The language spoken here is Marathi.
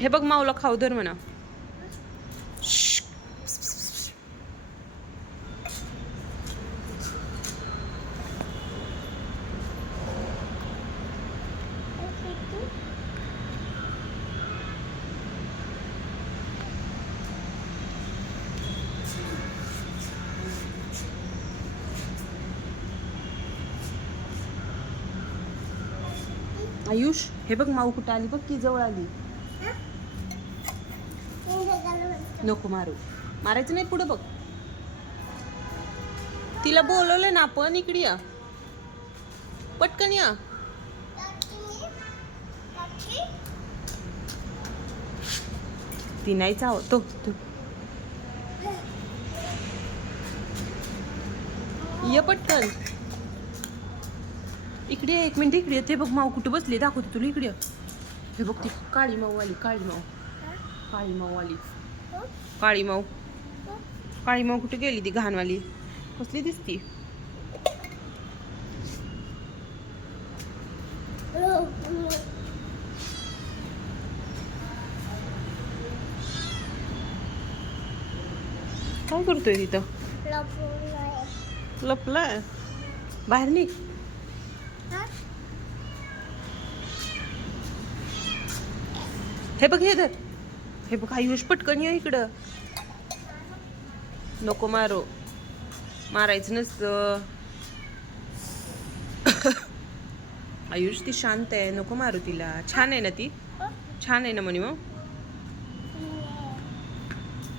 हे बघ माऊला खाऊ धर म्हणा. आयुष हे बघ माऊ कुठं आली बघ की जवळ आली. नको मारू मारायचं नाही पुढं बघ. तिला बोलवलंय ना आपण इकडे या. पटकन या. ती नाही चाव तो ये पटकन. इकडे एक मिनिट इकडे ये. ते बघ माऊ कुठं बसली दाखवते तुला इकडे हे बघ ती काळी माऊ आली काळी माऊ. काळी माऊ आली काळी माऊ. काळी माऊ कुठे गेली ती घाणवाली? कसली दिसती? काय करतोय तिथं? लपलाय. बाहेर निघ. हे बघ हे धर. हे बघ आयुष पटकन ये इकडं. नको मारो. मारायचं नसतं. आयुष ती शांत आहे. नको मारू तिला. छान आहे ना ती? छान आहे ना म्हणी मग?